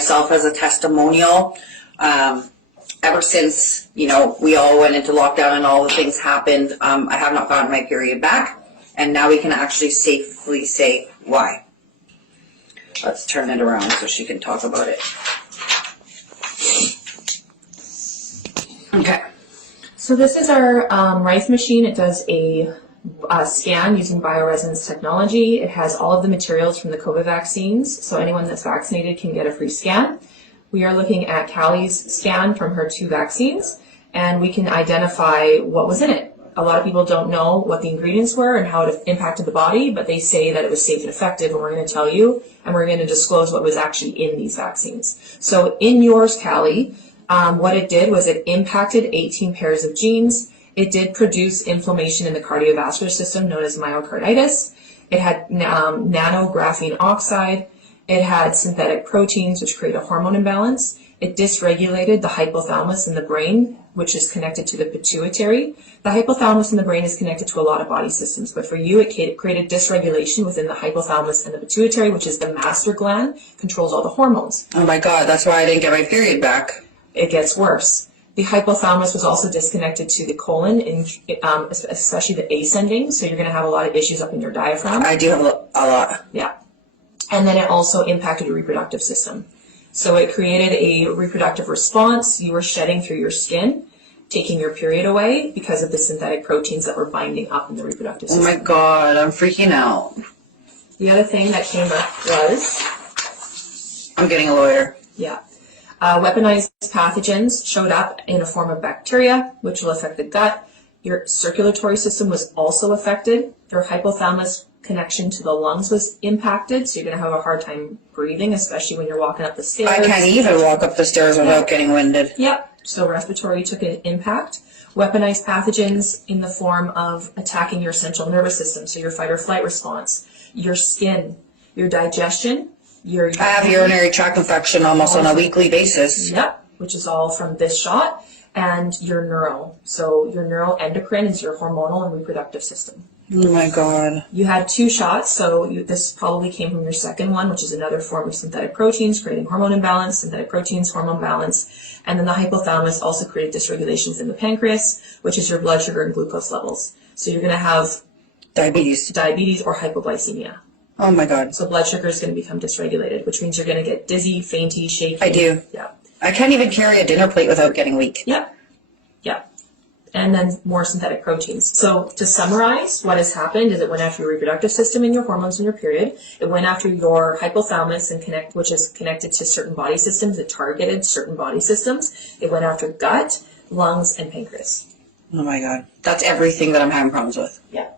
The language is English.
myself as a testimonial. Ever since, you know, we all went into lockdown and all the things happened, I have not gotten my period back, and now we can actually safely say why. Let's turn it around so she can talk about it. Okay. So this is our Rife machine. It does a scan using bioresonance technology. It has all of the materials from the COVID vaccines, so anyone that's vaccinated can get a free scan. We are looking at Callie's scan from her 2 vaccines, and we can identify what was in it. A lot of people don't know what the ingredients were and how it impacted the body, but they say that it was safe and effective, and we're going to tell you, and we're going to disclose what was actually in these vaccines. So in yours, Callie, what it did was it impacted 18 pairs of genes. It did produce inflammation in the cardiovascular system known as myocarditis. It had nanographene oxide. It had synthetic proteins, which create a hormone imbalance. It dysregulated the hypothalamus in the brain, which is connected to the pituitary. The hypothalamus in the brain is connected to a lot of body systems, but for you, it created dysregulation within the hypothalamus and the pituitary, which is the master gland, controls all the hormones. Oh my God, that's why I didn't get my period back. It gets worse. The hypothalamus was also disconnected to the colon, especially the ascending, so you're going to have a lot of issues up in your diaphragm. I do have a lot. Yeah. And then it also impacted your reproductive system. So it created a reproductive response. You were shedding through your skin, taking your period away because of the synthetic proteins that were binding up in the reproductive system. Oh my God, I'm freaking out. The other thing that came up was... I'm getting a lawyer. Yeah. Weaponized pathogens showed up in a form of bacteria, which will affect the gut. Your circulatory system was also affected. Your hypothalamus connection to the lungs was impacted, so you're going to have a hard time breathing, especially when you're walking up the stairs. I can't even walk up the stairs without getting winded. Yep. So respiratory took an impact. Weaponized pathogens in the form of attacking your central nervous system, so your fight or flight response, your skin, your digestion, I have urinary tract infection almost on a weekly basis. Yep, which is all from this shot, and your neural. So your neuroendocrine is your hormonal and reproductive system. Oh my God. You had 2 shots, so this probably came from your second one, which is another form of synthetic proteins, creating hormone imbalance, synthetic proteins, hormone balance. And then the hypothalamus also created dysregulation within the pancreas, which is your blood sugar and glucose levels. So you're going to have diabetes or hypoglycemia. Oh my God. So blood sugar is going to become dysregulated, which means you're going to get dizzy, fainty, shaky. I do. Yeah. I can't even carry a dinner plate without getting weak. Yep. Yeah. And then more synthetic proteins. So to summarize, what has happened is it went after your reproductive system and your hormones in your period. It went after your hypothalamus which is connected to certain body systems. It targeted certain body systems. It went after gut, lungs, and pancreas. Oh my God. That's everything that I'm having problems with. Yeah.